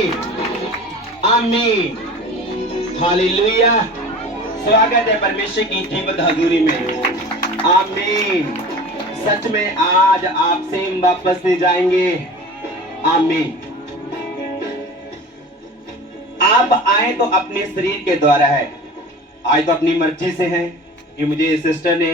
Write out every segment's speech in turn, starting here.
आमीन आमीन हालेलुया। स्वागत है परमेश्वर की जीवत हजूरी में। आमीन। सच में आज आपसे हम वापस ले जाएंगे। आमीन। आप आए तो अपने शरीर के द्वारा है, आए तो अपनी मर्जी से है कि मुझे सिस्टर ने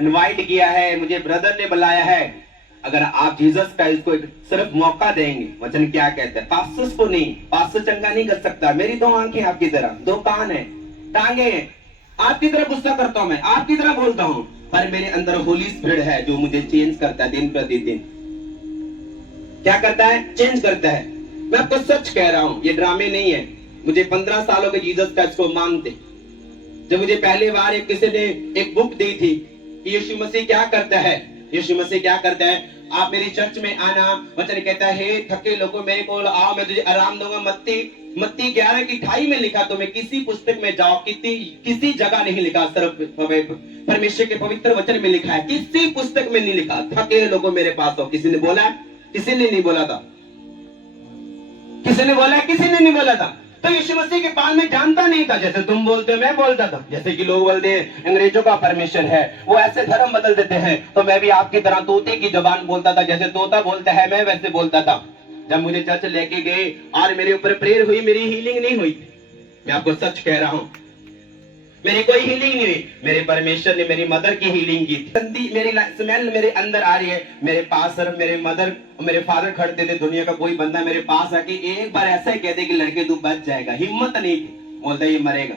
इनवाइट किया है, मुझे ब्रदर ने बुलाया है। अगर आप जीसस का इसको एक सिर्फ मौका देंगे, वचन क्या कहते हैं, पास्टर्स को नहीं, पास्टर चंगा नहीं कर सकता। मेरी दो आंखें आपकी तरह, दो कान है, टांगे हैं, आपकी तरह गुस्सा करता हूं, मैं आपकी तरह बोलता हूं, पर मेरे अंदर होली स्पिरिट है जो मुझे चेंज करता है दिन प्रतिदिन। क्या करता है? चेंज करता है। मैं आपको सच कह रहा हूं, ये ड्रामे नहीं है। मुझे 15 सालों के जीसस का इसको मानते। जब मुझे पहली बार एक किसी ने एक बुक दी थी कि यीशु मसीह क्या करता है, यीशु मसीह क्या करता है, आप मेरी चर्च में आना, वचन कहता है हे थके लोगों मेरे को आओ, मैं तुझे आराम दूंगा। मत्ती 11:28 में लिखा, तो मैं किसी पुस्तक में जाओ, किसी जगह नहीं लिखा, सिर्फ परमेश्वर के पवित्र वचन में लिखा है, किसी पुस्तक में नहीं लिखा थके लोगों मेरे पास आओ। किसी ने बोला? किसी ने नहीं बोला था। किसी ने बोला? किसी ने नहीं बोला था। तो यीशु मसीह के पास में जानता नहीं था, जैसे तुम बोलते हो मैं बोलता था। जैसे कि लोग बोलते हैं अंग्रेजों का परमेश्वर है, वो ऐसे धर्म बदल देते हैं, तो मैं भी आपकी तरह तोते की जबान बोलता था, जैसे तोता बोलता है मैं वैसे बोलता था। जब मुझे चर्च लेके गए और मेरे ऊपर प्रेयर हुई, मेरी हीलिंग नहीं हुई। मैं आपको सच कह रहा हूं, मेरी कोई हीलिंग नहीं हुई। मेरे परमेश्वर ने मेरी मदर की हीलिंग की थी। मेरी स्मेल मेरे अंदर आ रही है, मेरे पास सिर्फ मेरे मदर मेरे फादर खड़े थे। दुनिया का कोई बंदा मेरे पास आके एक बार ऐसा ही कह दे कि लड़के तू बच जाएगा, हिम्मत नहीं थी। बोलता ये मरेगा,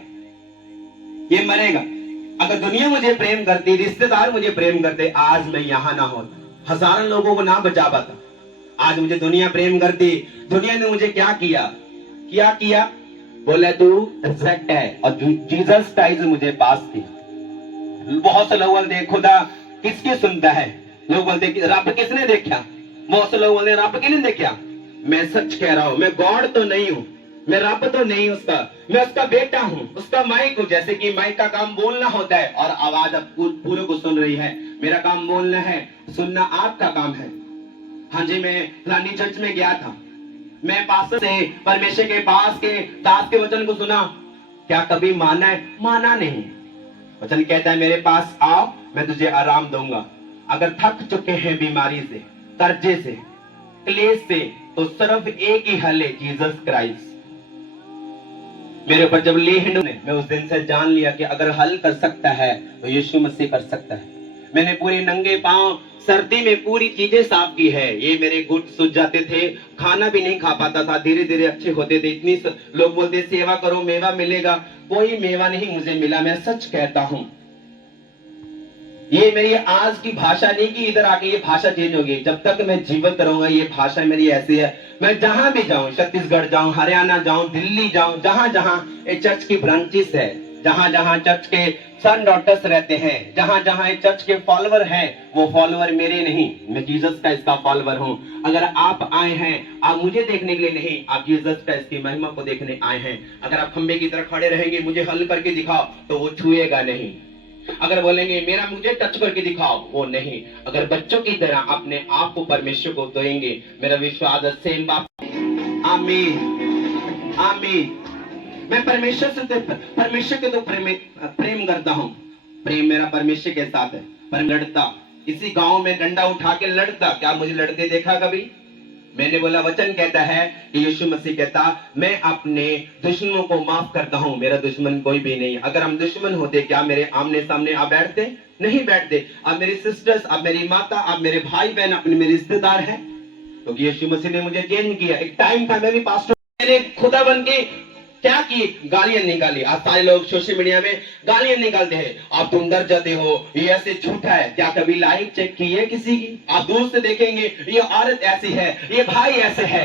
ये मरेगा। अगर दुनिया मुझे प्रेम करती, रिश्तेदार मुझे प्रेम करते, आज मैं यहाँ ना होता, हजारों लोगों को ना बचा पाता। आज मुझे दुनिया प्रेम करती। दुनिया ने मुझे क्या किया, क्या किया? बोले तू रिजेक्ट है, और जीसस क्राइस्ट मुझे पास किया। बहुत से लोग बोलते हैं खुदा किसकी सुनता है, लोग बोलते हैं कि रब किसने देखा, बहुत से लोग बोलते हैं रब किसने देखा। मैं सच कह रहा हूं, मैं गॉड तो नहीं हूं, मैं रब तो नहीं उसका, मैं उसका बेटा हूं, उसका माइक हूं। जैसे कि माइक का काम बोलना होता है और आवाज अब पूरे को सुन रही है, मेरा काम बोलना है, सुनना आपका काम है। हाँ जी, मैं फलानी चर्च में गया था, मैं पास्टर से परमेश्वर के पास के दास के वचन को सुना, क्या कभी माना है? माना नहीं। वचन कहता है मेरे पास आओ, मैं तुझे आराम दूंगा। अगर थक चुके हैं बीमारी से, कर्जे से, क्लेश से, तो सिर्फ एक ही हल है, जीसस क्राइस्ट। मेरे ऊपर जब ले हिंडू ने, मैं उस दिन से जान लिया कि अगर हल कर सकता है तो यीशु मसीह कर सकता है। मैंने पूरे नंगे पांव सर्दी में पूरी चीजें साफ की है। ये मेरे घुट सूज जाते थे, खाना भी नहीं खा पाता था, धीरे धीरे अच्छे होते थे। इतनी लोग बोलते सेवा करो मेवा मिलेगा, कोई मेवा नहीं मुझे मिला। मैं सच कहता हूं, ये मेरी आज की भाषा नहीं कि इधर आके ये भाषा चेंज होगी। जब तक मैं जीवित रहूंगा ये भाषा मेरी ऐसी है। मैं जहां भी जाऊं, छत्तीसगढ़ जाऊं, हरियाणा जाऊं, दिल्ली जाऊं, जहां जहां ये चर्च की ब्रांचेस है, जहां जहां चर्च के सन डॉटर्स रहते हैं, जहां जहां चर्च के फॉलोअर हैं, वो फॉलोअर मेरे नहीं, मैं जीसस का इसका फॉलोअर हूं। अगर आप आए हैं, आप मुझे देखने के लिए नहीं, आप जीसस का इसकी महिमा को देखने आए हैं। अगर आप खंबे की तरह खड़े रहेंगे, मुझे हल करके दिखाओ, तो वो छुएगा नहीं। अगर बोलेंगे मेरा मुझे टच करके दिखाओ, वो नहीं। अगर बच्चों की तरह अपने आप को परमेश्वर को देंगे, मेरा विश्वास है सेम बात। आमीन आमीन। मैं परमेश्वर के तो प्रेम करता हूँ। प्रेम मेरा परमेश्वर के साथ है। पर लड़ता, इसी गांव में डंडा उठा के लड़ता, क्या मुझे लड़ते देखा कभी? मैंने बोला वचन कहता है कि यीशु मसीह कहता मैं अपने दुश्मनों को माफ करता हूं, मेरा दुश्मन कोई भी नहीं। अगर हम दुश्मन होते, क्या मेरे आमने सामने आप बैठते? नहीं बैठते। अब मेरी सिस्टर्स, अब मेरी माता, अब मेरे भाई बहन, अपने मेरे रिश्तेदार हैं, क्योंकि यीशु मसीह ने मुझे चेंज किया। एक टाइम था मैं भी पास्टर, मैंने खुदा बन के क्या की? गालियां निकाली। आज सारे लोग सोशल मीडिया में गालियां निकालते हैं, आप तुम डर जाते हो, ये ऐसे झूठा है। क्या कभी लाइफ चेक की है किसी की? आप दूर से देखेंगे ये औरत ऐसी है, ये भाई ऐसे है।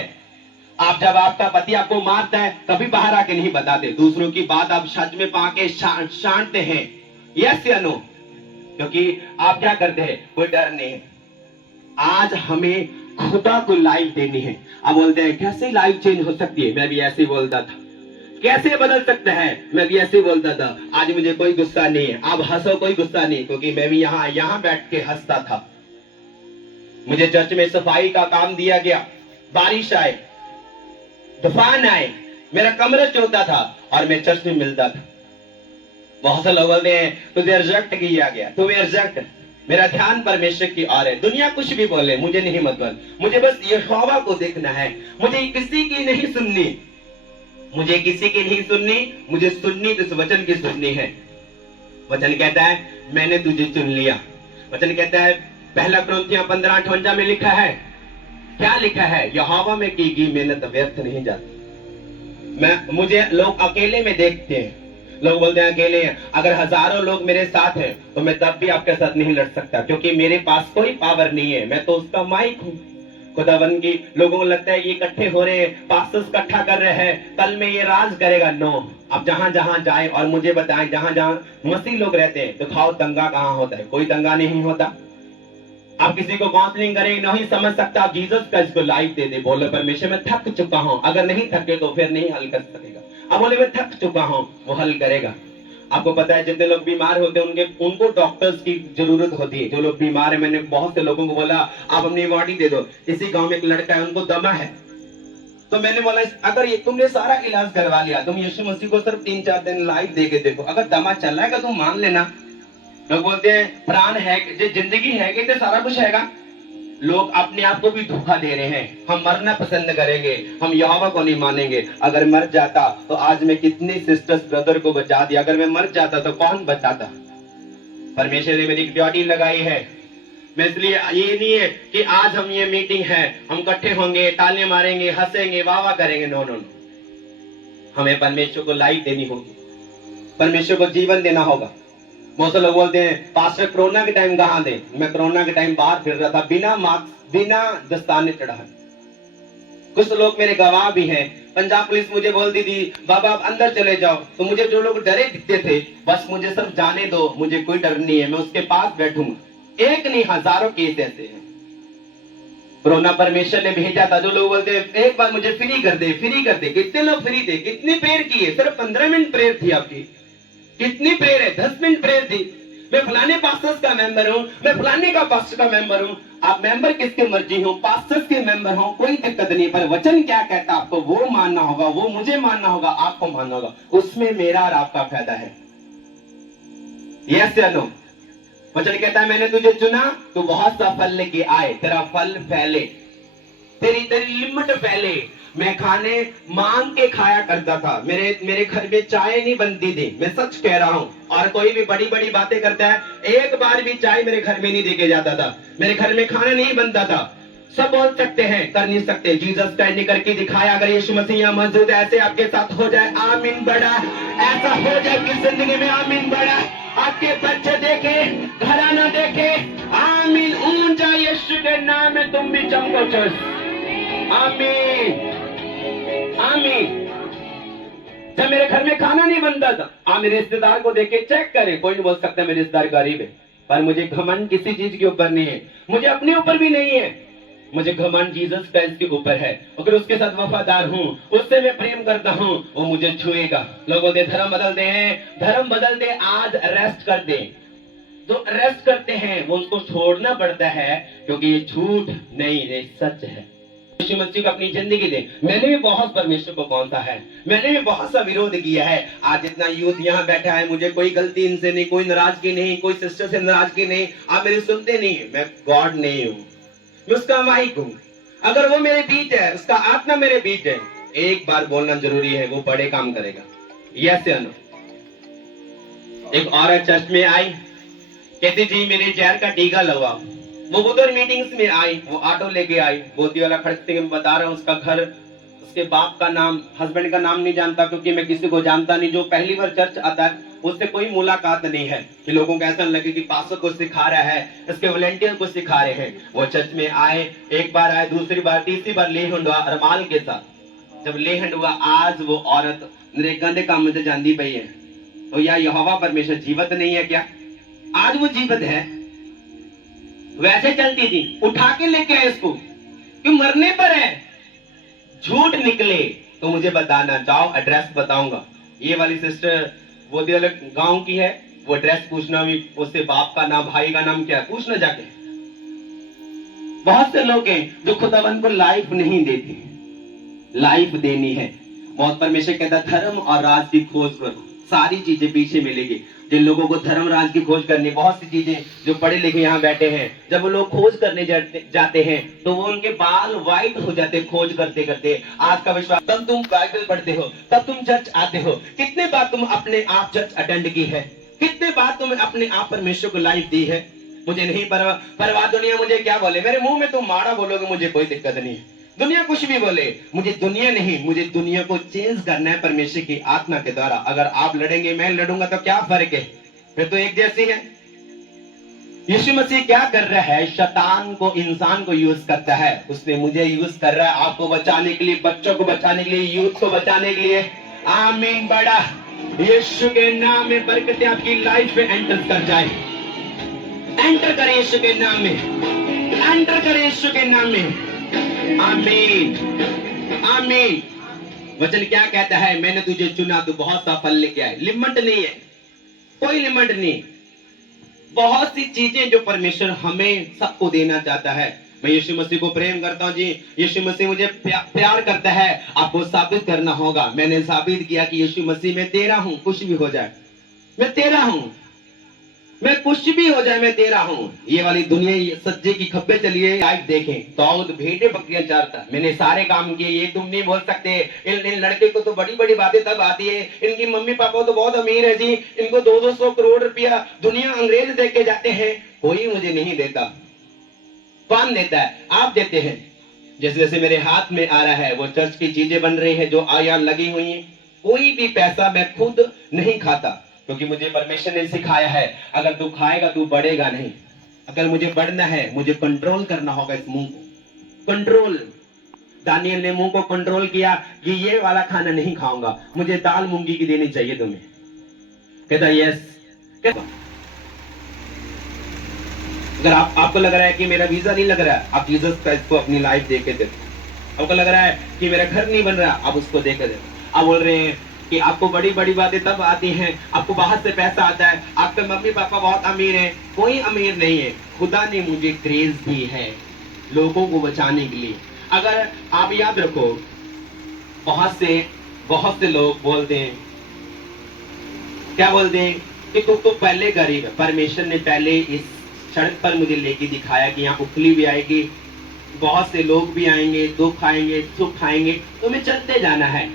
आप जब आपका पति आपको मारता है, कभी बाहर आके नहीं बताते, दूसरों की बात आप सच में पाके शांतते हैं, यस या नो? क्योंकि आप क्या करते हैं, कोई डर नहीं है। आज हमें खुदा को लाइफ देनी है। आप बोलते हैं कैसे लाइफ चेंज हो सकती है? मैं भी ऐसे ही बोलता था। कैसे बदल सकता है? मैं भी ऐसे बोलता था। आज मुझे कोई गुस्सा नहीं है, आप हंसो, कोई गुस्सा नहीं, क्योंकि मैं भी यहाँ बैठ के हंसता था। मुझे चर्च में सफाई का काम दिया गया, बारिश आए, तूफान आए, मेरा कमरा चौथा था और मैं चर्च में मिलता था। बहुत से लोग बोलते हैं तुझे रिजेक्ट किया गया, तुम्हें रिजेक्ट। मेरा ध्यान परमेश्वर की ओर है। दुनिया कुछ भी बोले मुझे नहीं मतलब, मुझे बस यहोवा को देखना है। मुझे किसी की नहीं सुननी, मुझे किसी की नहीं सुननी, मुझे सुननी तो इस वचन की सुननी है। वचन कहता है मैंने तुझे चुन लिया। वचन कहता है पहला कुरिन्थियों 15:58 में लिखा है, क्या लिखा है? यहोवा में की गई मेहनत व्यर्थ नहीं जाती। मुझे लोग अकेले में देखते हैं, लोग बोलते हैं अकेले हैं। अगर हजारों लोग मेरे साथ हैं तो मैं तब भी आपके साथ नहीं लड़ सकता, क्योंकि मेरे पास कोई पावर नहीं है, मैं तो उसका माइक हूँ। खुदावन की लोगों को लगता है ये इकट्ठे हो रहे हैं, पास्टर्स इकट्ठा कर रहे हैं, कल में ये राज करेगा। नो, अब जहां जहां जाए और मुझे बताएं, जहां जहां मसीह लोग रहते हैं तो खाओ दंगा कहां होता है? कोई दंगा नहीं होता। आप किसी को काउंसलिंग करें, नहीं समझ सकता, आप जीसस का इसको लाइफ दे दे, बोलो परमेश्वर मैं थक चुका हूं। अगर नहीं थके तो फिर नहीं हल कर सकेगा। अब बोले मैं थक चुका हूं, वो हल करेगा। आपको पता है जितने लोग बीमार होते हैं उनको डॉक्टर्स की जरूरत होती है। जो लोग बीमार है, मैंने बहुत से लोगों को बोला आप अपनी बॉडी दे दो। इसी गांव में एक लड़का है, उनको दमा है, तो मैंने बोला अगर ये तुमने सारा इलाज करवा लिया, तुम यीशु मसीह को सिर्फ 3-4 दिन लाइव दे के देखो, अगर दमा चल रहा है तुम मान लेना। लोग बोलते हैं प्राण है, जो जिंदगी है तो सारा कुछ हैगा। लोग अपने आप को भी धोखा दे रहे हैं। हम मरना पसंद करेंगे, हम यहोवा को नहीं मानेंगे। अगर मर जाता तो आज मैं कितने सिस्टर्स ब्रदर को बचा दिया। अगर मैं मर जाता तो कौन बचाता? परमेश्वर ने मेरी ड्यूटी लगाई है। मैं इसलिए ये नहीं है कि आज हम ये मीटिंग है, हम इकट्ठे होंगे, तालियां मारेंगे, हंसेंगे, वाह वाह करेंगे। नो नो, हमें परमेश्वर को लाइफ देनी होगी, परमेश्वर को जीवन देना होगा। बहुत से लोग बोलते हैं पास्टर कोरोना के टाइम कहां थे? मैं कोरोना के टाइम बाहर फिर रहा था, बिना मास्क, बिना दस्ताने चढ़ाए। कुछ लोग मेरे गवाह भी हैं। पंजाब पुलिस मुझे बोलती थी बाबा आप अंदर चले जाओ, तो मुझे जो लोग डरे दिखते थे, बस मुझे सिर्फ जाने दो, मुझे कोई डर नहीं है, मैं उसके पास बैठूंगा। एक नहीं हजारों केस ऐसे हैं। कोरोना परमेश्वर ने भेजा था। जो लोग बोलते हैं एक बार मुझे फ्री कर दे, फ्री कर दे। कितने लोग फ्री थे? कितनी प्रेयर की है? सिर्फ 15 मिनट प्रेयर थी आपकी। कितनी प्रेयर है? 10 मिनट प्रेयर थी। मैं फलाने पास्टर्स का मेंबर हूं, मैं फलाने का पास्टर का मेंबर हूं। आप मेंबर किसके मर्जी हो, पास्टर्स के मेंबर हो, कोई दिक्कत नहीं, पर वचन क्या कहता है आपको वो मानना होगा, वो मुझे मानना होगा, आपको मानना होगा। उसमें मेरा और आपका फायदा है। यस या नो? वचन कहता है मैंने तुझे चुना, तू बहुत सा फल लेके आए, तेरा फल फैले, तेरी लिमिट फैले। मैं खाने मांग के खाया करता था, मेरे घर में चाय नहीं बनती थी, मैं सच कह रहा हूं। और कोई भी बड़ी बड़ी बातें करता है, एक बार भी चाय मेरे घर में नहीं देके जाता था, मेरे घर में खाना नहीं बनता था। सब बोल सकते हैं, कर नहीं सकते। जीसस का नहीं करके दिखाया। अगर यीशु मसीह यहाँ मौजूद है, ऐसे आपके साथ हो जाए, आमीन बड़ा। ऐसा हो जाए कि जिंदगी में, आमीन बड़ा। आपके बच्चे देखे, घराना देखे, आमीन। ऊंचा यीशु के नाम में तुम भी चमको चल, आमीन आमीन। जब मेरे घर में खाना नहीं बनता था, आप मेरे रिश्तेदार को देख के चेक करें, कोई नहीं बोल सकता मेरे रिश्तेदार गरीब है। पर मुझे घमंड किसी चीज के ऊपर नहीं है, मुझे अपने ऊपर भी नहीं है। मुझे घमंड जीसस क्राइस्ट के ऊपर है। अगर उसके साथ वफादार हूँ, उससे मैं प्रेम करता हूँ, वो मुझे छुएगा। लोग बोलते धर्म बदलते हैं, धर्म बदलते आज रेस्ट कर दे। जो रेस्ट करते हैं वो उसको छोड़ना पड़ता है, क्योंकि ये झूठ नहीं, ये सच है। यीशु मसीह को अपनी जिंदगी दे। मैंने भी बहुत परमेश्वर को कौनसा है, मैंने भी बहुत सा विरोध किया है। आज जितना यूथ यहाँ बैठा है, मुझे कोई गलती इनसे नहीं, कोई नाराजगी नहीं, कोई सिस्टर से नाराजगी नहीं। आप मेरी सुनते नहीं, मैं गॉड नहीं हूँ, मैं उसका माइक हूँ। अगर वो मेरे बीच है, उसका आत्मा मेरे बीच है, एक बार बोलना जरूरी है, वो बड़े काम करेगा। यस या नो? एक औरत चर्च में आई, कहती जी मेरे जहर का टीका लगवाओ। वो उधर मीटिंग्स में आई, वो ऑटो लेके आई, गोदी वाला खड़ते बता रहा हूँ उसका घर, उसके बाप का नाम, हस्बैंड का नाम नहीं जानता, क्योंकि मैं किसी को जानता नहीं। जो पहली बार चर्च आता है उससे कोई मुलाकात नहीं है कि लोगों को ऐसा लगे कि पास्टर को सिखा रहा है, इसके वॉलंटियर को सिखा रहे हैं। वो चर्च में आए, एक बार आए, दूसरी बार, तीसरी बार लेहंड हुआ अरमाल के साथ। जब लेहंड हुआ, आज वो औरत मेरे गंदे काम में जानती पई है। तो या यहोवा परमेश्वर जीवित नहीं है क्या? आज वो जीवित है। वैसे चलती थी, उठा के लेके आए इसको, क्यों मरने पर है। झूठ निकले तो मुझे बताना, जाओ एड्रेस बताऊंगा। ये वाली सिस्टर वो अलग गांव की है, वो एड्रेस पूछना, भी उससे बाप का नाम, भाई का नाम क्या पूछना जाके। बहुत से लोग हैं जो खुदावन को लाइफ नहीं देते। लाइफ देनी है। बहुत परमेश्वर कहता है धर्म और राज की खोज करो, सारी चीजें पीछे मिलेगी। जिन लोगों को धर्म राज की खोज करनी, बहुत सी चीजें जो पढ़े लिखे यहाँ बैठे हैं, जब वो लोग खोज करने जाते हैं तो वो उनके बाल व्हाइट हो जाते खोज करते करते। आज का विश्वास, तब तुम बाइबल पढ़ते हो, तब तुम चर्च आते हो, कितने बार तुम अपने आप चर्च अटेंड की है, कितने बार तुम अपने आप परमेश्वर को लाइफ दी है। मुझे नहीं परवाह दुनिया मुझे क्या बोले, मेरे मुंह में तुम माड़ा बोलोगे मुझे कोई दिक्कत नहीं है, दुनिया कुछ भी बोले, मुझे दुनिया नहीं, मुझे दुनिया को चेंज करना है परमेश्वर की आत्मा के द्वारा। अगर आप लड़ेंगे मैं लड़ूंगा तो क्या फर्क है, फिर तो एक जैसी है। यीशु मसीह क्या कर रहा है, शैतान को, इंसान को यूज करता है, उसने मुझे यूज कर रहा है आपको बचाने के लिए, बच्चों को बचाने के लिए, यूथ को बचाने के लिए। आमीन। बड़ा यीशु के नाम में बरकतें आपकी लाइफ में एंटर कर जाए। एंटर करें यीशु के नाम में, एंटर करें यीशु के नाम में। आमीन आमीन। वचन क्या कहता है, मैंने तुझे चुना, तू बहुत सा फल लेके आए। लिमिट नहीं है, कोई लिमिट नहीं। बहुत सी चीजें जो परमेश्वर हमें सबको देना चाहता है। मैं यीशु मसीह को प्रेम करता हूं जी, यीशु मसीह मुझे प्यार करता है। आपको साबित करना होगा। मैंने साबित किया कि यीशु मसीह मैं तेरा हूं, कुछ भी हो जाए मैं तेरा हूं, मैं कुछ भी हो जाए मैं तेरा हूं। ये वाली दुनिया, ये सज्जे की खब्बे चलिए लाइव देखें, दाऊद भेड़े बकरियां चारता, मैंने सारे काम किए, ये तुम नहीं बोल सकते। इन लड़के को तो बड़ी बड़ी बातें तब आती है, इनकी मम्मी पापा तो बहुत अमीर है जी, इनको 200 करोड़ रुपया दुनिया अंग्रेज दे के जाते हैं, कोई मुझे नहीं देता। कौन देता है? आप देते हैं। जैसे जैसे मेरे हाथ में आ रहा है वो चर्च की चीजें बन रही है, जो आया लगी हुई है। कोई भी पैसा मैं खुद नहीं खाता, क्योंकि मुझे परमेश्वर ने सिखाया है, अगर तू खाएगा तू बढ़ेगा नहीं। अगर मुझे बढ़ना है, मुझे कंट्रोल करना होगा इस मुंह को। कंट्रोल, दानियल ने मुंह को कंट्रोल किया कि ये वाला खाना नहीं खाऊंगा, मुझे दाल मूंगी की देनी चाहिए तुम्हें। कहता यस। अगर आपको लग रहा है कि मेरा वीजा नहीं लग रहा है, आप जीसस क्राइस्ट को अपनी लाइफ देके दे। आपको लग रहा है कि मेरा घर नहीं बन रहा, आप उसको देके दे। आप बोल रहे हैं कि आपको बड़ी बड़ी बातें तब आती हैं, आपको बाहर से पैसा आता है, आपके मम्मी पापा बहुत अमीर हैं। कोई अमीर नहीं है, खुदा ने मुझे ग्रेस दी है लोगों को बचाने के लिए। अगर आप याद रखो, बहुत से लोग बोलते हैं, क्या बोलते हैं कि तू तो पहले गरीब है। परमेश्वर ने पहले इस सड़क पर मुझे लेके दिखाया कि यहाँ उखली भी आएगी, बहुत से लोग भी आएंगे, दुख आएंगे, सुख आएंगे, तुम्हें चलते जाना है।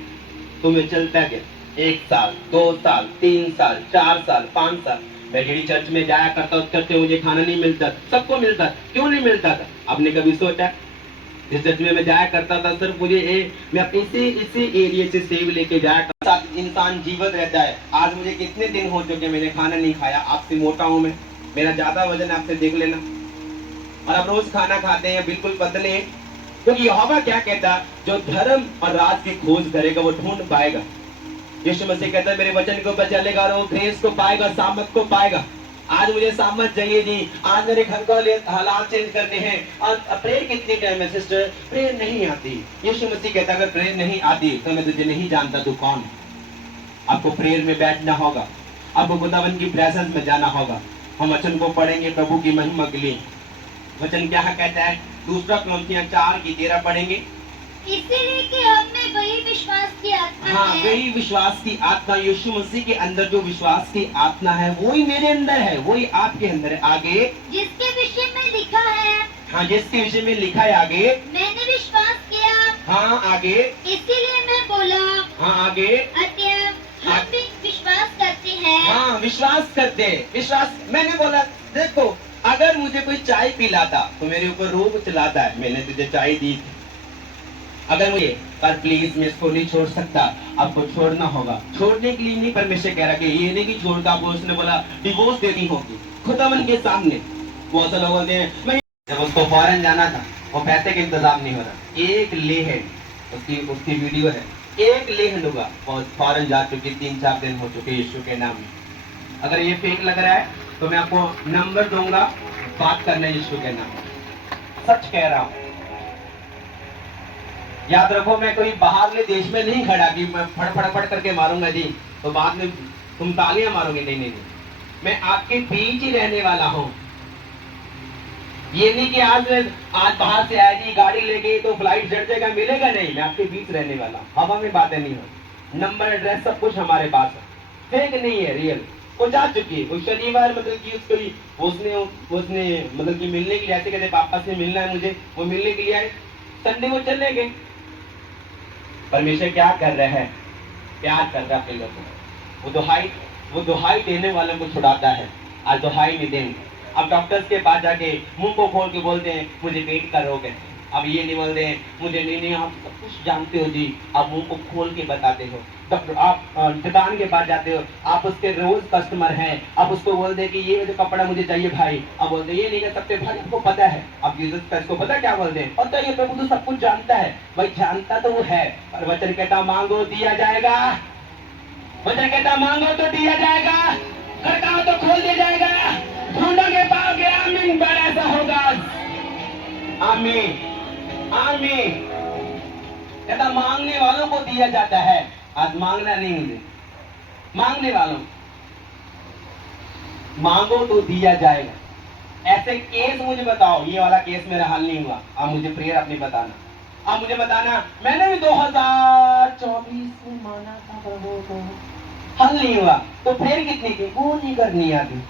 तुम्हें चलता गया 1 साल, 2 साल, 3 साल, 4 साल, 5 साल। मैं जेडी चर्च में जाया करता, चर्च में मुझे खाना नहीं मिलता, सबको मिलता, क्यों नहीं मिलता था? आपने कभी सोचा? जिस चर्च में मैं जाया करता था, सिर्फ मुझे मैं अपने इसी एरिया से सेव लेके जाया करता, इंसान जीवित रहता है। आज मुझे कितने दिन हो चुके मैंने खाना नहीं खाया। आपसे मोटा हूं मैं, मेरा ज्यादा वजन आपसे देख लेना, और आप रोज खाना खाते हैं, बिल्कुल पतले हैं। क्योंकि यहोवा क्या कहता, जो धर्म और राज की खोज करेगा वो ढूंढ पाएगा। यीशु मसीह कहता है मेरे वचन को बचालेगा और वो ग्रेस को पाएगा, सामत को पाएगा। आज मुझे सामत चाहिए जी, आज मेरे घर को हालात चेंज करने हैं। और प्रेयर कितनी टाइम है सिस्टर? प्रेयर नहीं आती। यीशु मसीह कहता अगर प्रेयर नहीं आती तो मैं तुझे नहीं जानता तू कौन है। आपको प्रेयर में बैठना होगा, आपको खुदावन की प्रेजेंस में जाना होगा। हम वचन को पढ़ेंगे प्रभु की महिमा के लिए। वचन क्या कहता है? 2 कुरिन्थियों 4:13 पढ़ेंगे। इसीलिए कि हमने वही विश्वास की आत्मा हाँ, है। वही विश्वास की आत्मा, यीशु मसीह के अंदर जो विश्वास की आत्मा है वही मेरे अंदर है, वही आपके अंदर है। आगे, जिसके विषय में लिखा है, हाँ, जिसके विषय में लिखा है। आगे, मैंने विश्वास किया, हाँ, आगे, इसीलिए मैं बोला। हाँ, आगे, अतः हम भी विश्वास करते हैं। हाँ, विश्वास करते हैं। विश्वास, मैंने बोला देखो, अगर मुझे कोई चाय पिलाता तो मेरे ऊपर रोब चलाता है, मैंने तुझे चाय दी थी। अगर मुझे, पर प्लीज मैं इसको नहीं छोड़ सकता, आपको छोड़ना होगा। छोड़ने के लिए नहीं परमेश्वर कह रहा कि ये नहीं कि छोड़ता, वो उसने बोला डिवोर्स देनी होगी खुदावन के सामने। बहुत से लोग बोलते हैं, मैं जब उसको फॉरेन जाना था, वो पैसे का इंतजाम नहीं हो रहा। एक लेह, उसकी वीडियो है, एक लेह लुगा फॉरेन जा चुकी, 3-4 दिन हो चुके यीशु के नाम में। अगर ये फेक लग रहा है तो मैं आपको नंबर दूंगा, बात करना यीशु के नाम। सच कह रहा हूं, याद रखो, मैं कोई बाहरले देश में नहीं खड़ा कि मैं फड़ करके मारूंगा जी तो बाद में तुम तालियां मारोगे। नहीं, मैं आपके बीच ही रहने वाला हूं। ये नहीं कि आज बाहर से आएगी गाड़ी लेके तो फ्लाइट चढ़ जाएगा, मिलेगा नहीं। मैं आपके बीच रहने वाला, हवा में बातें नहीं हो। नंबर एड्रेस सब कुछ हमारे पास है, फेक नहीं है, रियल। वो जा चुकी है, वो शनिवार मतलब कि उसने मतलब कि मिलने के लिए ऐसे कहते पापा से मिलना है मुझे, वो मिलने के लिए आए, संडे को चले गए। परमेश्वर क्या कर रहा है? प्यार कर रहा है अपने लोगों को। वो दुहाई देने वालों को छुड़ाता है। आज दुहाई नहीं देंगे। अब डॉक्टर्स के पास जाके मुंह को खोल के बोलते हैं मुझे पेट का रोग है। अब ये नहीं बोलते हैं मुझे नहीं, आप सब कुछ जानते हो जी, आप मुंह को खोल के बताते हो। डॉक्टर आप दुकान के पास जाते हो, आप उसके रोज कस्टमर हैं, आप उसको बोलते हैं कि ये जो कपड़ा मुझे चाहिए भाई, अब बोलते ये नहीं कर सकते भाई, आपको पता है। अब जीसस क्राइस्ट को पता क्या बोलते हैं? पता है प्रभु तो सब कुछ जानता है। भाई जानता तो वो है, पर वचन कहता मांगो दिया जाएगा। वचन कहता मांगो तो दिया जाएगा, खड़काओ तो खोल दिया जाएगा, ढूंढोगे पाओगे। आमीन, बड़ा ऐसा होगा। आमीन आमीन। कहता मांगने वालों को दिया जाता है। आज मांगना नहीं, मुझे मांगने वालों मांगो तो दिया जाएगा। ऐसे केस मुझे बताओ, ये वाला केस मेरा हल नहीं हुआ, आप मुझे प्रेयर अपनी बताना। आप मुझे बताना मैंने भी 2024 में माना था प्रभु को, हल नहीं हुआ, तो फिर कितनी की वो नहीं करनी आती।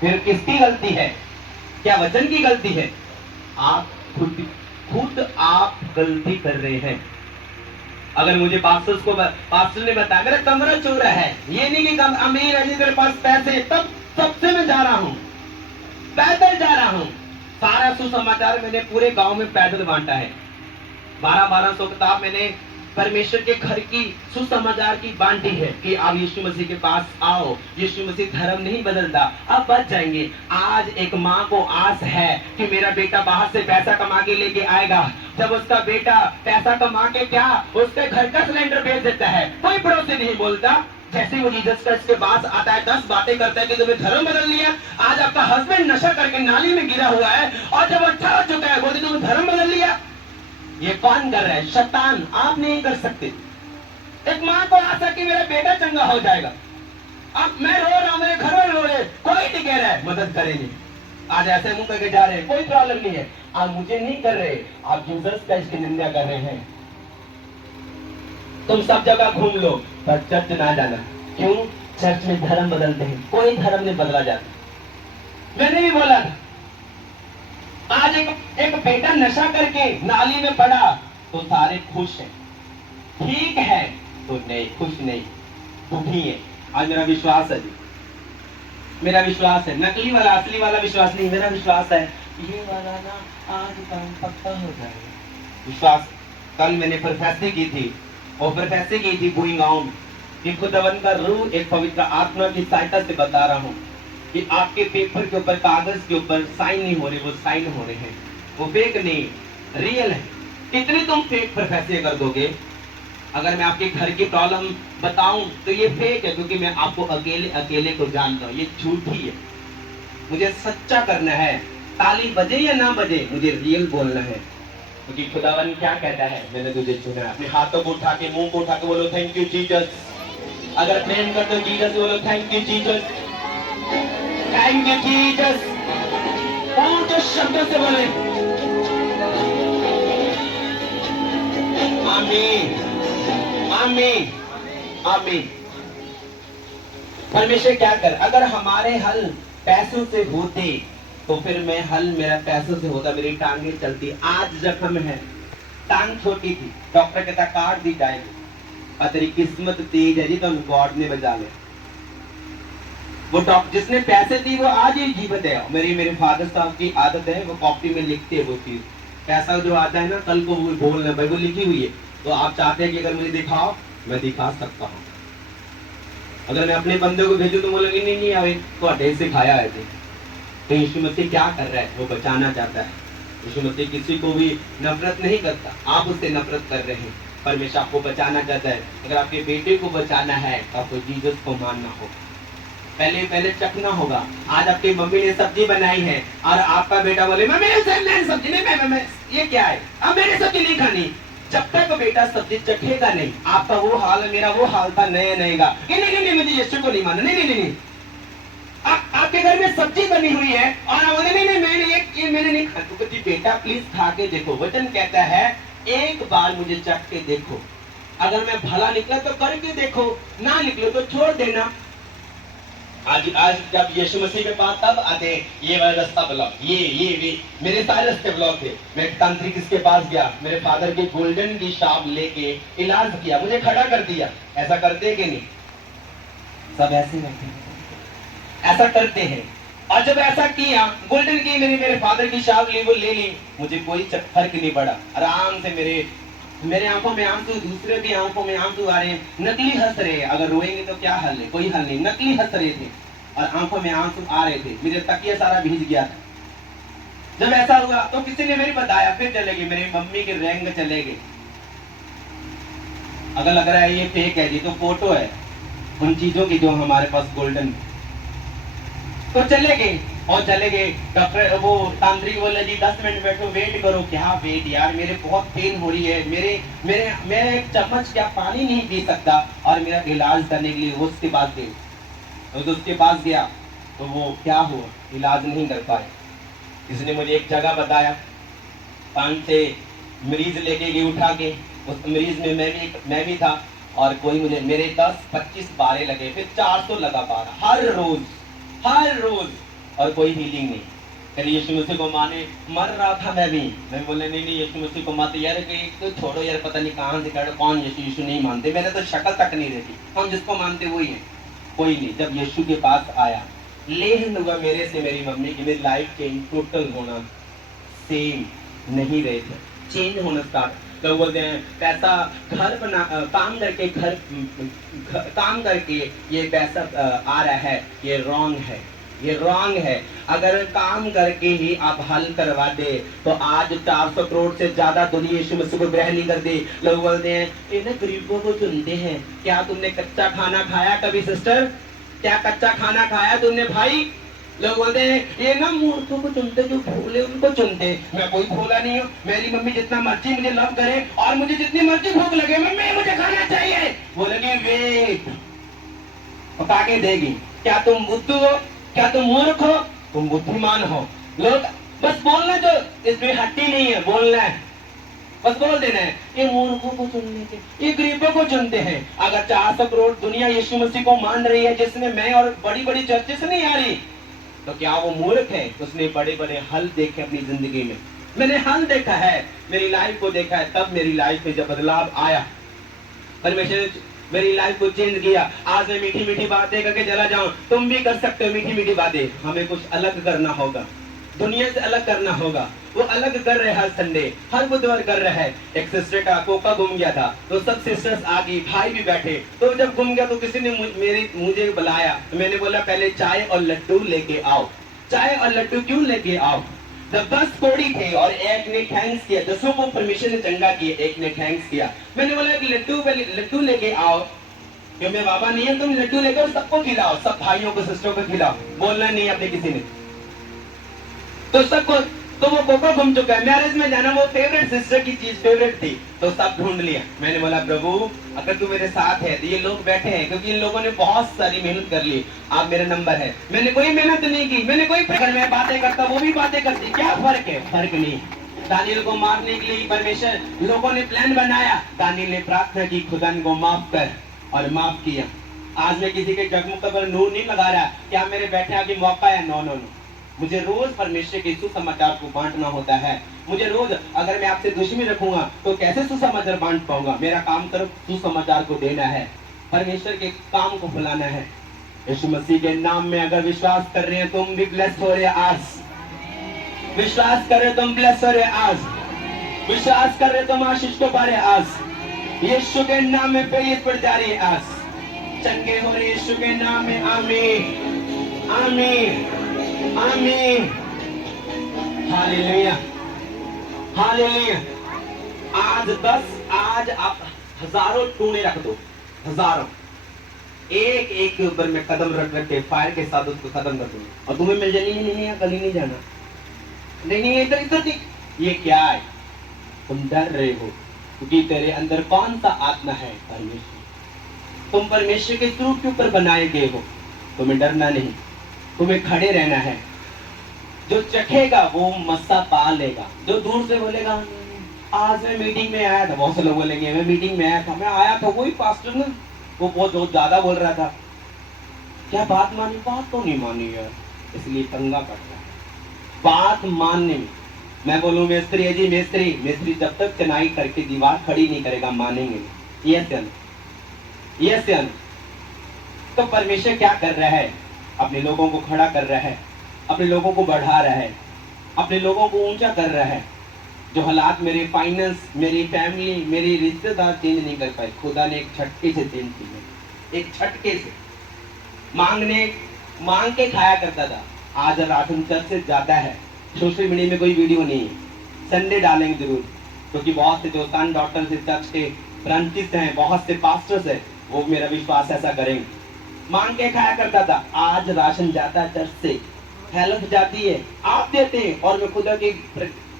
फिर किसकी गलती है? क्या वचन की गलती है? आप खुद आप गलती कर रहे हैं। अगर मुझे पास्टर ने बताया मेरा कमरा चोरा है, ये नहीं कि अमीर है मेरे पास पैसे, तब सबसे मैं जा रहा हूं, पैदल जा रहा हूं। सारा सुसमाचार मैंने पूरे गांव में पैदल बांटा है। 1200 किताब मैंने परमेश्वर के घर की सुसमाचार की बांटी है कि आप यीशु मसीह के पास आओ। यीशु मसीह धर्म नहीं बदलता, अब बच जाएंगे। आज एक माँ को आस है कि मेरा बेटा बाहर से पैसा कमा के लेके आएगा। जब उसका बेटा पैसा कमा के क्या उसके घर का सिलेंडर बेच देता है, कोई पड़ोसी नहीं बोलता। जैसे वो जीसस क्राइस्ट के पास आता है 10 बातें करता है कि तुम्हें धर्म बदल लिया। आज आपका हस्बैंड नशा करके नाली में गिरा हुआ है और जब 18 हो चुका है बोलते तुम्हें धर्म बदल लिया। ये कौन कर रहा है? शैतान। आप नहीं कर सकते। एक माँ को आशा कि मेरा बेटा चंगा हो जाएगा। अब मैं रो रहा हूं, मेरे घर में रो रहे, कोई नहीं कह रहा है मदद करेंगे। आज ऐसे मुंह करके जा रहे हैं, कोई प्रॉब्लम नहीं है। आप मुझे नहीं कर रहे, आप जीसस क्राइस्ट की निंदा कर रहे हैं। तुम सब जगह घूम लो पर चर्च ना जाना। क्यों? चर्च में धर्म बदलते हैं, कोई धर्म नहीं बदला जाता। मैंने भी बोला था आज एक बेटा नशा करके नाली में पड़ा तो सारे खुश हैं, ठीक है तो नहीं, खुश नहीं, दुखी है। आज मेरा विश्वास है जी, मेरा विश्वास है, नकली वाला असली वाला विश्वास नहीं, मेरा विश्वास है ये वाला ना आज काम पक्का हो जाएगा। विश्वास। कल मैंने प्रोफेसरी की थी और प्रोफेसरी की थी पूरी गांव में कि खुदावन का रूह एक पवित्र आत्मा की सहायता से बता रहा हूँ कि आपके पेपर के ऊपर कागज के ऊपर साइन नहीं हो रहे, वो साइन हो रहे हैं, वो फेक नहीं रियल है। कितनी तुम फेक प्रोफेसरी कर दोगे? अगर मैं आपके घर की प्रॉब्लम बताऊं तो ये फेक है, क्योंकि मैं आपको अकेले को जानता हूँ, ये झूठी है। मुझे सच्चा करना है, ताली बजे या ना बजे मुझे रियल बोलना है, क्योंकि खुदावन क्या कहता है मैंने तुझे चुना है। अपने हाथों को उठा के मुंह को उठा के बोलो थैंक यू जीसस। अगर प्रेम करते हो जीसस बोलो thank you Jesus, thank you Jesus. ऊंचे शब्दों से बोले आमीन आमीन आमीन। परमेश्वर क्या कर, अगर हमारे हल पैसों से होते तो फिर मैं हल मेरा पैसों से होता, मेरी टांगे चलती। आज जख्म है, टांग छोटी थी, डॉक्टर कहता काट दी जाएगी, और तेरी किस्मत तेज है जी तो गॉड ने बचा लिया। वो डॉक्टर जिसने पैसे दी वो आज ही जीवित है। मेरे फादर साहब की आदत है, वो कॉपी में लिखते हैं वो चीज। पैसा जो आता है ना कल को वो बोलना भाई वो लिखी हुई है, तो आप चाहते हैं कि अगर मुझे दिखाओ मैं दिखा सकता हूँ। अगर मैं अपने बंदे को भेजूं तो बोलेंगे नहीं आवे तो अड्डे से खाया है। तो यीशु मसीह क्या कर रहा है? वो बचाना चाहता है। यीशु मसीह किसी को भी नफरत नहीं करता, आप उससे नफरत कर रहे हैं। परमेश्वर आपको बचाना चाहता है। अगर आपके बेटे को बचाना है तो आपको जीसस को मानना होगा, पहले चखना होगा। आज आपकी मम्मी ने सब्जी बनाई है और आपका बेटा बोले मैं सब्जी नहीं, मैं ये क्या है, अब मैंने सब्जी नहीं खानी। जब तक बेटा सब्जी चखेगा नहीं, आपका वो हाल है, मेरा वो हाल था, नया नएगा नहीं मुझे यीशु को नहीं मानना, नहीं। आप आपके घर में सब्जी बनी हुई है और आप बोले नहीं नहीं मैंने नहीं खा। तो कहती बेटा प्लीज खा के देखो। वचन कहता है एक बार मुझे चख के देखो, अगर मैं भला निकला तो करके देखो, ना निकले तो छोड़ देना। आज जब यीशु मसीह के पास तब आते ये वाला रास्ता ब्लॉक, ये मेरे सारे रास्ते ब्लॉक थे। मैं तांत्रिक इसके पास गया, मेरे फादर के गोल्डन की शाप लेके इलाज किया, मुझे खड़ा कर दिया। ऐसा करते कि नहीं? सब ऐसे करते हैं, ऐसा करते हैं। और जब ऐसा किया, गोल्डन की मेरे फादर की शाप ली, वो ले ली, मुझे कोई फर्क नहीं पड़ा। आराम से मेरे आंखों में आंसू, दूसरे की आंखों में आंसू आ रहे हैं, नकली हंस रहे हैं। अगर रोएंगे तो क्या हल है? कोई हल नहीं। नकली हंस रहे थे और आंखों में आंसू आ रहे थे, मेरे तकिया सारा भीग गया था। जब ऐसा हुआ तो किसी ने मेरे बताया, फिर चले गए मेरी मम्मी के रैंक चले गए। अगर लग रहा है ये फेक है जी, तो फोटो है उन चीजों की जो हमारे पास गोल्डन। तो चले गए डॉक्टर, वो तांत्रिक बोला जी 10 मिनट बैठो, वेट करो। क्या वेट यार, मेरे बहुत पेन हो रही है, मैं एक चम्मच क्या पानी नहीं पी सकता और मेरा इलाज करने के लिए उसके पास गए। तो उसके पास गया तो वो क्या हुआ, इलाज नहीं कर पाए। इसने मुझे एक जगह बताया, 5-6 मरीज लेके गए उठा के। उस मरीज में मैं भी था और कोई मुझे, मेरे 10-25 बारे लगे, फिर 400 लगा बारह हर रोज और कोई हीलिंग नहीं। फिर यीशु मसीह को माने मर रहा था मैं बोले नहीं यीशु मसीह को मानते यार, तो छोड़ो यार, पता नहीं कहाँ से कर कौन यीशु नहीं मानते, मैंने तो शक्ल तक नहीं देखी, हम जिसको मानते वही है, कोई नहीं। जब यीशु के पास आया, लेहन हुआ मेरे से मेरी मम्मी की, मेरी लाइफ चेंज टोटल होना, सेम नहीं रहे थे, चेंज होना स्टार्ट। लोग बोलते हैं पैसा घर बना काम करके ये पैसा आ रहा है, ये रॉन्ग है। अगर काम करके ही आप हल करवा दे तो आज 400 करोड़ से ज्यादा दुनिया यीशु मसीह को ग्रहण नहीं कर दे। लोग बोलते हैं इन्हें गरीबों को चुनते हैं। क्या तुमने कच्चा खाना खाया कभी सिस्टर? क्या कच्चा खाना खाया तुमने भाई? लोग बोलते हैं ये ना मूर्खों को चुनते, जो भोले उनको चुनते। मैं कोई भोला नहीं हूँ। मेरी मम्मी जितना मर्जी मुझे लव करे और मुझे जितनी मर्जी भूख लगे, मम्मी मुझे खाना चाहिए, बोलेगी वेट, पका के देगी। क्या तुम बुद्धू हो? क्या तुम मूर्ख हो? तुम बुद्धिमान हो। लोग बस बोलना, जो इसमें हट्टी नहीं है, बोलना है, बस बोल देना है। ये मूर्खों को चुनने के, ये गरीबों को चुनते हैं। अगर 400 करोड़ दुनिया यीशु मसीह को मान रही है, जिसमें मैं और बड़ी बड़ी चर्चें से नहीं आ रही, तो क्या वो मूर्ख है? उसने बड़े बड़े हल देखे अपनी जिंदगी में। मैंने हल देखा है, मेरी लाइफ को देखा है, तब मेरी लाइफ में जब बदलाव आया, परमेश्वर ने मेरी लाइफ को चेंज किया। आज मैं मीठी मीठी बातें करके चला जाऊं, तुम भी कर सकते हो मीठी मीठी बातें। हमें कुछ अलग करना होगा, दुनिया से अलग करना होगा। वो अलग कर रहे हैं, हर संडे हर बुधवार कर रहे हैं। एक सिस्टर का कोका घूम गया था, तो सब सिस्टर्स आ गई, भाई भी बैठे। तो जब घूम गया तो किसी ने मुझे बुलाया, तो मैंने बोला पहले चाय और लड्डू लेके आओ। चाय और लड्डू क्यों लेके आओ? जब 10 कोड़ी थे और एक ने थैंक्स किया, 10 को परमेश्वर ने चंगा किया, एक ने थैंक्स किया। मैंने बोला कि लड्डू लेके आओ, क्यों मैं बाबा नहीं है, तुम लड्डू लेकर सबको खिलाओ, सब भाइयों को सिस्टरों को खिलाओ। बोलना नहीं अपने किसी ने, तो सबको। तो वो कोको घूम चुका है, मैरिज में जाना वो फेवरेट सिस्टर की चीज फेवरेट थी, तो सब ढूंढ लिया। मैंने बोला प्रभु अगर तू मेरे साथ है, तो ये लोग बैठे हैं क्योंकि इन लोगों ने बहुत सारी मेहनत कर ली, आप मेरा नंबर है। मैंने कोई मेहनत नहीं की, मैंने कोई, अगर मैं बातें करता वो भी बातें करती, क्या फर्क है? फर्क नहीं। दानियल को मारने के लिए परमेश्वर, लोगों ने प्लान बनाया, दानियल ने प्रार्थना की, खुदा को माफ कर, और माफ किया। आज मैं किसी के जगमुख पर नूर नहीं लगा रहा, क्या मेरे बैठे आगे मौका है? नो। मुझे रोज परमेश्वर के सुसमाचार को बांटना होता है। मुझे रोज, अगर मैं आपसे दुश्मनी रखूंगा तो कैसे सुसमाचार बांट पाऊंगा? मेरा काम सिर्फ सुसमाचार को देना है, परमेश्वर के काम को फैलाना है। यीशु मसीह के नाम में अगर विश्वास कर रहे हैं, तुम भी ब्लेस हो रहे आज। विश्वास कर रहे तुम ब्लेस हो रहे आज। विश्वास कर रहे तुम आशीष को पा रहे आज। यीशु के नाम में फेथ बढ़ जा रही है आज। चंगे हो रहे यीशु के नाम में। आमीन आमीन आमीन। Hallelujah hallelujah. आज आप हजारों टूने रख दो, हजारों, एक के ऊपर मैं कदम रख के फायर के साथ उसको खत्म कर दूंगा, और तुम्हें मिल जाए नहीं कल ही नहीं जाना, नहीं इधर ये क्या है? तुम डर रहे हो क्योंकि तेरे अंदर कौन सा आत्मा है? परमेश्वर। तुम परमेश्वर के स्वरूप के ऊपर बनाए गए हो, तुम्हें डरना नहीं। तुम्हें खड़े रहना है। जो चखेगा वो मस्सा पा लेगा। जो दूर से बोलेगा आज मैं मीटिंग में आया था, बहुत से लोग बोलेंगे मैं मीटिंग में आया था, मैं आया था वही पास्टर ना, वो बहुत ज्यादा बोल रहा था, क्या बात मानी? बात तो नहीं मानी यार, इसलिए पंगा पड़ता है बात मानने में। मैं बोलूं मिस्त्री है जी, मिस्त्री जब तक चिनाई करके दीवार खड़ी नहीं करेगा मानेंगे नहीं। यस या नो? तो परमेश्वर क्या कर रहा है? अपने लोगों को खड़ा कर रहा है, अपने लोगों को बढ़ा रहा है, अपने लोगों को ऊंचा कर रहा है। जो हालात मेरे फाइनेंस, मेरी फैमिली, मेरे रिश्तेदार चेंज नहीं कर पाए, खुदा ने एक झटके से चेंज किया। एक झटके से मांग के खाया करता था, आज राशन चर्च से ज्यादा है। सोशल मीडिया में कोई वीडियो नहीं है, संडे डालेंगे जरूर, क्योंकि बहुत से जो सन डॉक्टर से चर्च के ब्रांचेस हैं, बहुत से पास्टर्स हैं, वो मेरा विश्वास ऐसा करेंगे। मांग के खाया करता था, आज राशन जाता है चर्च से, हेल्प जाती है, आप देते हैं, और मैं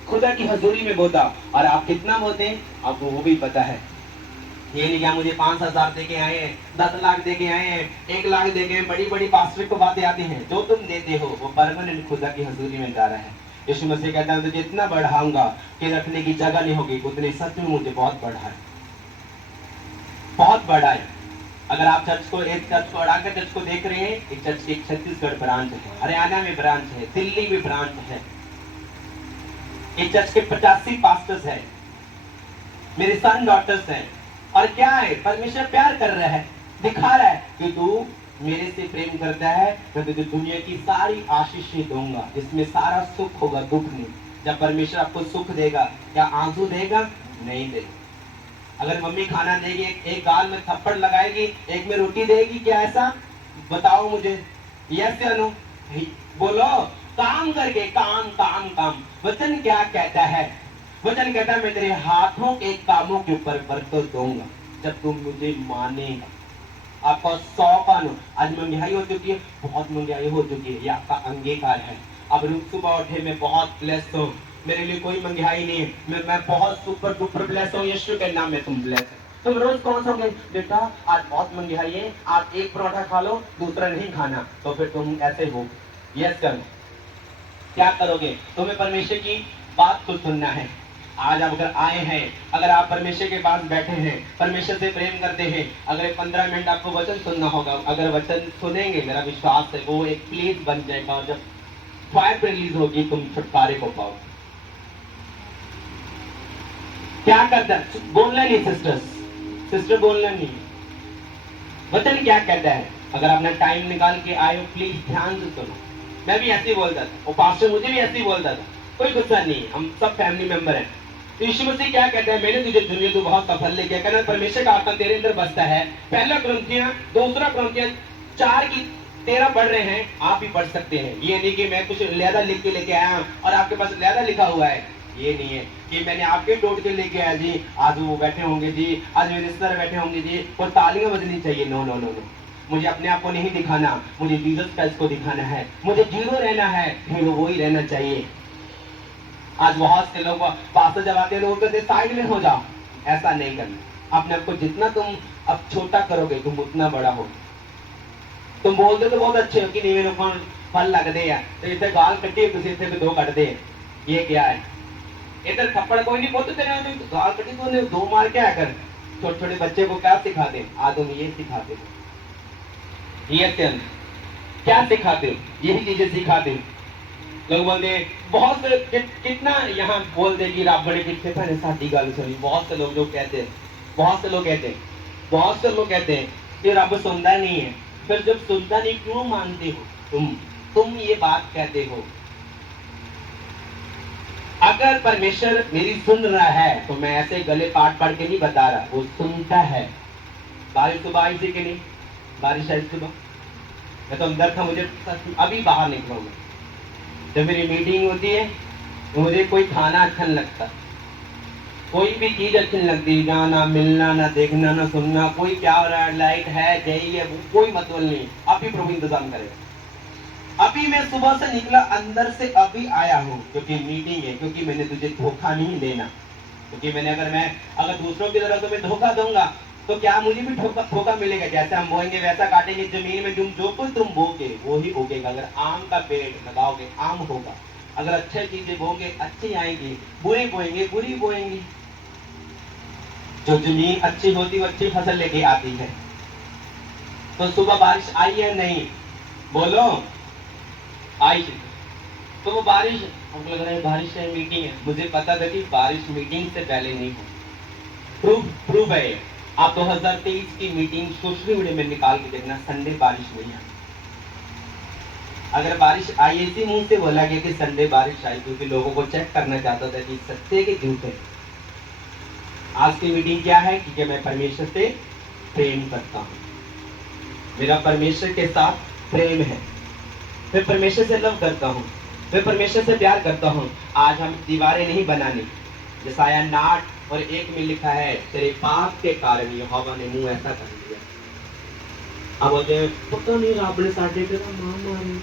खुदा की हजूरी में बोता। और आप कितना बोते हैं आपको वो भी पता है। ये नहीं क्या मुझे 5,000 दे के आए हैं, 10 लाख दे के आए हैं, 1 लाख दे के, बड़ी बड़ी पास्टर को बातें आती हैं। जो तुम देते हो वो परमानेंट खुदा की हजूरी में जा रहा है। यीशु मसीह कहता है तुझे इतना बढ़ाऊंगा कि रखने की जगह नहीं होगी। उतने सच में मुझे बहुत बढ़ा है, बहुत बड़ा है। अगर आप एक चर्च को अड़ाकर चर्च को देख रहे हैं, एक चर्च की छत्तीसगढ़ ब्रांच है, हरियाणा में ब्रांच है, दिल्ली में ब्रांच है। एक चर्च के 85 पास्टर्स है, मेरे सन डॉटर्स हैं। और क्या है? परमेश्वर प्यार कर रहा है, दिखा रहा है कि तू मेरे से प्रेम करता है, मैं तुझे दुनिया की सारी आशीषें दूंगा, जिसमें सारा सुख होगा, दुख नहीं। जब परमेश्वर आपको सुख देगा, क्या आंसू देगा? नहीं देगा। अगर मम्मी खाना देगी, एक गाल में थप्पड़ लगाएगी, एक में रोटी देगी, क्या ऐसा? बताओ मुझे, यस या नो? बोलो। काम करके, काम काम काम। वचन क्या कहता है? वचन कहता है मैं तेरे हाथों के कामों के ऊपर बरकत दूंगा जब तुम मुझे मानेगा। आपका 100 का आज महंगाई हो चुकी है, बहुत महंगाई हो चुकी है, ये आपका अंगीकार है। अब रोज सुबह उठे मैं बहुत ब्लेस्ड हूँ, मेरे लिए कोई महंगाई नहीं है, मैं बहुत सुपर डुपर ब्लेस्ड हूँ, यीशु के नाम में तुम ब्लेस्ड है। तुम रोज कौन सा बेटा आज बहुत महंगाई है, आप एक पराठा खा लो, दूसरा नहीं खाना, तो फिर तुम ऐसे हो। यस कर क्या करोगे? तुम्हें परमेश्वर की बात को सुनना है। आज आप अगर आए हैं, अगर आप परमेश्वर के पास बैठे हैं, परमेश्वर से प्रेम करते हैं, अगर 15 मिनट आपको वचन सुनना होगा, अगर वचन सुनेंगे, मेरा विश्वास है वो एक प्लेस बन जाएगा, और जब फायर रिलीज होगी तुम छुटकारे को पाओ। क्या करता है? बोलना नहीं सिस्टर बोलना नहीं। वचन क्या कहता है? अगर आपने टाइम निकाल के आए हो, प्लीज ध्यान से सुनो। मैं भी ऐसे ही बोलता था, वो पास्टर मुझे भी ऐसे ही बोलता था, कोई गुस्सा नहीं, हम सब फैमिली मेंबर हैं। तो यीशु मसीह क्या कहता है? मैंने तुझे दुनिया तू बहुत सफल ले गया, कहना परमेश्वर का आत्मा तेरे अंदर बसता है। पहला कुरिन्थियों 4 की 13 पढ़ रहे हैं, आप भी पढ़ सकते हैं। ये नहीं कि मैं कुछ ल्यादा लिख के लेके आया और आपके पास ल्यादा लिखा हुआ है, ये नहीं है कि मैंने आपके टोट के लेके आया जी, आज वो बैठे होंगे जी, आज मेरे रिश्तेदार बैठे होंगे जी, और तालियां बजनी चाहिए। नो नो नो नो, मुझे अपने आप को नहीं दिखाना, मुझे जीसस क्राइस्ट को दिखाना है। मुझे जीरो रहना है, हीरो वो ही रहना चाहिए। आज बहुत से लोग पास जब आते हैं, लोग कहते साइड में हो जाओ, ऐसा नहीं करना। अपने आप को जितना तुम अब छोटा करोगे, तुम उतना बड़ा हो। तुम बोलते तो बहुत अच्छे हो कि नहीं मेरे को फल लग दे यार, तो इतने गाल कट्टी किसी से भी 2 कट दे, ये क्या है? इधर थप्पड़ कोई नहीं बोलते तेरे गाल कट्टी तो 2 मार के आकर। छोटे छोटे बच्चे को क्या सिखाते? आदम ये सिखाते हो, ये क्या सिखाते हो? यही चीजें सिखाते हो। लोग बोलते बहुत से कितना यहाँ बोल दे कि रब बड़े कितने पहले साड़ी गल सुनी। बहुत से लोग जो कहते हैं, बहुत से लोग कहते हैं कि रब सुनता नहीं है। फिर जब सुनता नहीं क्यों मानते हो तुम ये बात कहते हो? अगर परमेश्वर मेरी सुन रहा है तो मैं ऐसे गले पाट पढ़ के नहीं बता रहा, वो सुनता है। बारिश सुबह आई थी कि नहीं? बारिश आई सुबह, मैं तो अंदर था, मुझे अभी बाहर निकला हूं। जब मेरी मीटिंग होती है तो मुझे कोई खाना अच्छा नहीं लगता, कोई भी चीज अच्छी नहीं लगती, जाना मिलना, ना देखना ना सुनना, कोई क्या हो रहा है, लाइट है गई है, वो कोई मतलब नहीं। अभी प्रभु इंतजाम करेगा। अभी मैं सुबह से निकला, अंदर से अभी आया हूँ, क्योंकि मीटिंग है, क्योंकि मैंने तुझे धोखा नहीं देना। क्योंकि अगर दूसरों की तरह तुम्हें धोखा दूंगा तो क्या मुझे भी ठोका मिलेगा? जैसे हम बोएंगे वैसा काटेंगे। जमीन में जो कुछ तुम बोगे वो ही उगेगा। अगर आम का पेड़ लगाओगे आम होगा, अगर अच्छी चीजें बोगे अच्छी आएंगी, बुरी बोएंगे बुरी बोएंगी। जो जमीन अच्छी होती वो अच्छी फसल लेके आती है। तो सुबह बारिश आई है नहीं? बोलो आई। तो वो बारिश, हमको लग रहा है बारिश है मीटिंग है, मुझे पता था कि बारिश मीटिंग से पहले नहीं हो। प्रूफ है ये। आप 2023 की मीटिंग सोशल मीडिया में निकाल के देखना, संडे बारिश नहीं आई। अगर बारिश आई, इसी मुंह से बोला गया कि संडे बारिश आई, क्योंकि लोगों को चेक करना चाहता था कि सत्य के झूठे। आज की मीटिंग क्या है कि मैं परमेश्वर से प्रेम करता हूं, मेरा परमेश्वर के साथ प्रेम है, मैं परमेश्वर से लव करता हूं, मैं परमेश्वर से प्यार करता हूं। आज हम दीवारें नहीं बनानी। यशायाह 9 और 1 में लिखा है, तेरे पाप के कारण यहोवा ने मुंह ऐसा कर दिया। अब बोलते हैं पता नहीं रब ने साडे तेरा मां मारी,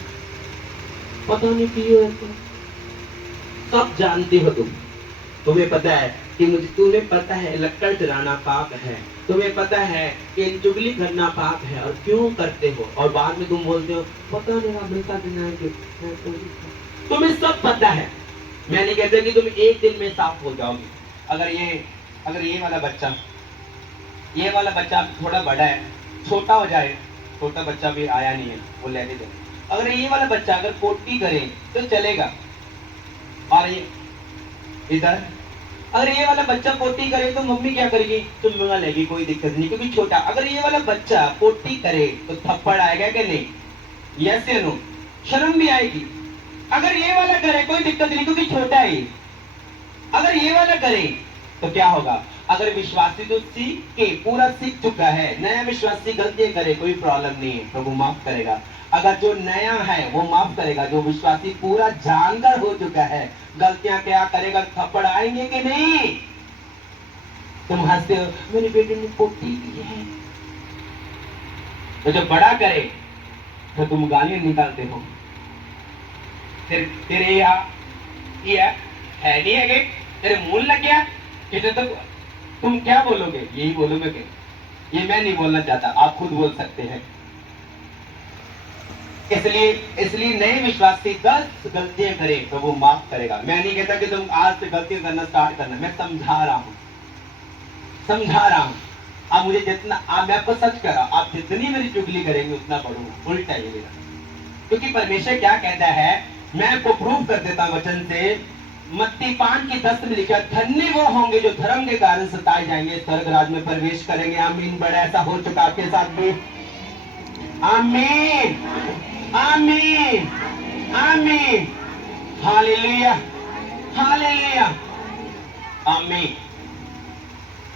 पता नहीं क्यों ऐसा। सब जानते हो तुम, तुम्हें पता है कि मुझे, तुम्हें पता है लक्कड़ चराना पाप है, तुम्हें पता है कि चुगली करना पाप है, और क्यों करते हो? और बाद में तुम बोलते हो पता नहीं रब ने साडे नाल। तुम्हें सब पता है। मैं नहीं कहता कि तुम एक दिन में साफ हो जाओगे। अगर ये वाला बच्चा थोड़ा बड़ा है, छोटा हो जाए, छोटा बच्चा भी आया नहीं है वो लेने दो, अगर ये वाला बच्चा अगर पोटी करे तो चलेगा। और ये इधर अगर ये वाला बच्चा पोटी करे तो मम्मी क्या करेगी? चुम्मा लेगी, कोई दिक्कत नहीं क्योंकि छोटा। अगर ये वाला बच्चा पोटी करे तो थप्पड़ आएगा कि नहीं? यस या नो? शर्म भी आएगी। अगर ये वाला करे कोई दिक्कत नहीं क्योंकि छोटा है। अगर ये वाला करे तो क्या होगा? अगर विश्वासी तो सीख के पूरा सीख चुका है, नया विश्वासी गलतियां करे कोई प्रॉब्लम नहीं है, प्रभु माफ करेगा। अगर जो नया है वो माफ करेगा, जो विश्वासी पूरा जानकर हो चुका है गलतियां क्या करेगा? थप्पड़ आएंगे कि नहीं? तुम हंसते हो मेरी बेटी ने पोती की है, तो जब बड़ा करे तो तुम गालियां निकालते हो। तेरे ये है नहीं है, तेरे मुंह लग गया कितने तो तुम क्या बोलोगे? यही बोलोगे कि ये मैं नहीं बोलना चाहता, आप खुद बोल सकते हैं। इसलिए नए विश्वासी 10 गलतियां करे तो वो माफ करेगा। मैं नहीं कहता कि तुम आज से गलतियां करना स्टार्ट करना, मैं समझा रहा हूं। अब मुझे जितना मैं आपको सच कर रहा हूं, आप जितनी मेरी चुगली करेंगे उतना बढ़ूंगा, उल्टा ही मेरा। क्योंकि परमेश्वर क्या कहता है, मैं आपको प्रूव कर देता हूं वचन से। मत्ती 5:10 में लिखा, धन्य वो होंगे जो धर्म के कारण सताए जाएंगे, स्वर्ग राज में प्रवेश करेंगे। आमीन। बड़ा ऐसा हो चुका आपके साथ भी? आमीन आमीन आमीन। हालेलुया हालेलुया आमीन।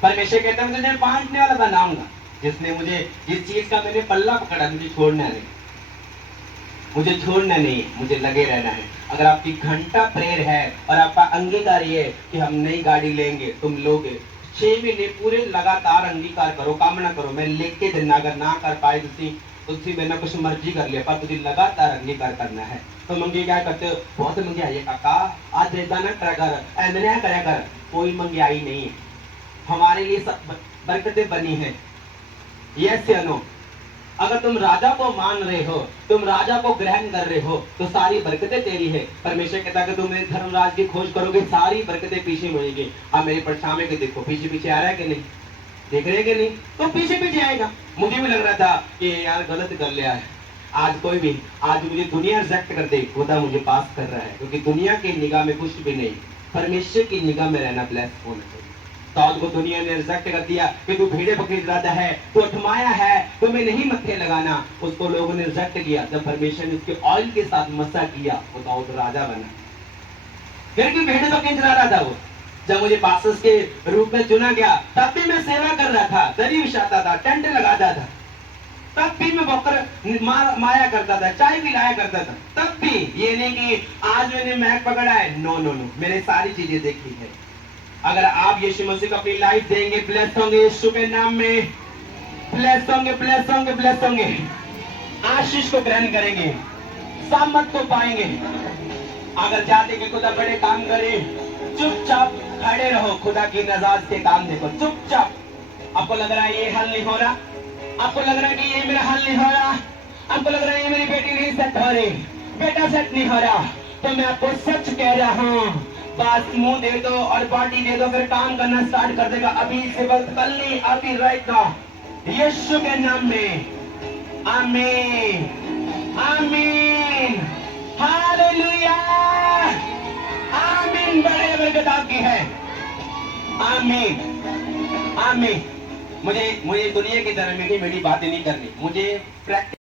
परमेश्वर कहता है मुझे बांटने वाला बनाऊंगा, जिसने मुझे जिस चीज का मैंने पल्ला पकड़ा मुझे छोड़ना नहीं, मुझे छोड़ना नहीं है, मुझे लगे रहना है। अगर आपकी घंटा प्रेयर है और आपका अंगीकार ये है कि हम नई गाड़ी लेंगे, तुम लोगे 6 महीने पूरे लगातार अंगीकार करो, कामना करो, मैं लेके देना। अगर ना कर पाए तुझसे मैंने कुछ मर्जी कर लिया, पर तुझे लगातार अंगीकार करना है। तो मंगी क्या करते हो? बहुत मंगी आई है काका, आज देता ना करा कर, मैंने करा कर। कोई मंगी नहीं है, हमारे लिए सब बरकतें बनी है। यस या नो? अगर तुम राजा को मान रहे हो, तुम राजा को ग्रहण कर रहे हो, तो सारी बरकतें तेरी है। परमेश्वर कहता है कि तुम धर्मराज की खोज करोगे, सारी बरकतें पीछे मिलेगी। अब मेरे परछामे के देखो, पीछे पीछे आ रहा है कि नहीं? देख रहे कि नहीं? तो पीछे पीछे आएगा। मुझे भी लग रहा था कि यार गलत कर लिया है। आज मुझे दुनिया रिजेक्ट कर दे, खुदा मुझे पास कर रहा है, क्योंकि दुनिया की निगाह में कुछ भी नहीं, परमेश्वर की निगाह में रहना ब्लेस होना चाहिए। दाऊद को दुनिया ने रिजेक्ट कर दिया कि तू भेड़े बकरी चराता है, तू अठमाया है, तुम्हें नहीं मत्थे लगाना। उसको लोगों ने रिजेक्ट किया। जब परमेश्वर ने उसके ऑयल के साथ मसा किया, वो दाऊद राजा बना। फिर भी भेड़े बकरी चरा रहा था वो। जब मुझे पास्टर्स के रूप में चुना गया, तब भी मैं सेवा कर रहा था, दरी बिछाता था, टेंट लगाता था, तब भी मैं बकर माया करता था, चाय भी लाया करता था। तब भी ये नहीं कि आज मैंने मैक पकड़ा है। नो नो नो, मैंने सारी चीजें देखी है। अगर आप यीशु मसीह को अपनी लाइफ देंगे, ब्लेस होंगे यीशु के नाम में, ब्लेस होंगे ब्लेस होंगे ब्लेस होंगे। आशीष को ग्रहण करेंगे, सामर्थ को पाएंगे। अगर चाहते कि खुदा बड़े काम करे, चुपचाप खड़े रहो, खुदा की नजाज के काम देखो, चुपचाप आपको लग रहा है ये हल नहीं हो रहा, आपको लग रहा है कि ये मेरा हल नहीं हो रहा, आपको लग रहा है ये मेरी बेटी नहीं सेट हो रही, बेटा सेट नहीं हो रहा, तो मैं आपको सच कह रहा हूँ, बस मुंह दे दो और बॉडी दे दो, फिर काम करना स्टार्ट कर देगा। अभी से वक्त कल नहीं, अभी राइट नाउ यीशु के नाम में। आमीन आमीन हालेलुया आमीन। बड़े बरकत आपकी है। आमीन आमीन। मुझे दुनिया की तरह मीठी मीठी बातें नहीं करनी, मुझे प्रैक्टिस